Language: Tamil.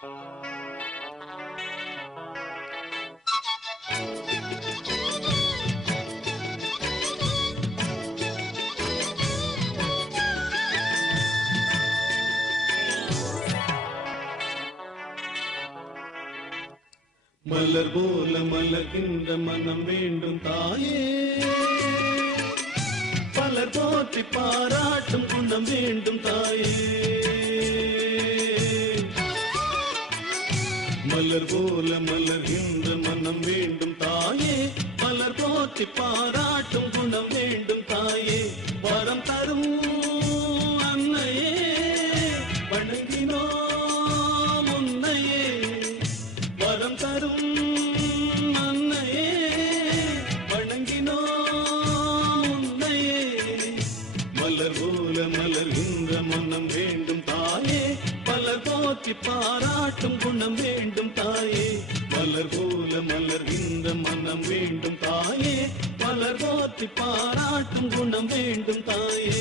மலர் போல மலர்கின்ற மனம் வேண்டும் தாயே, பலர் போற்றி பாராட்டும் குணம் வேண்டும் தாயே. மலர் போல மலர்கின்ற மனம் வேண்டும் தாயே, பலர் போற்றி பாராட்டும் குணம் வேண்டும் தாயே. வரம் தரும் அன்னையே வணங்கினோம் உன்னையே, வரம் தரும் அன்னையே வணங்கினோம் உன்னையே. மலர் போல மலர்கின்ற மனம் வேண்டும் தாயே, பலர் போற்றி பாராட்டும் குணம் வேண்டும் தாயே. மலர் போல மலர்கின்ற மனம் வேண்டும் தாயே, பலர் போற்றி பாராட்டும் குணம் வேண்டும் தாயே.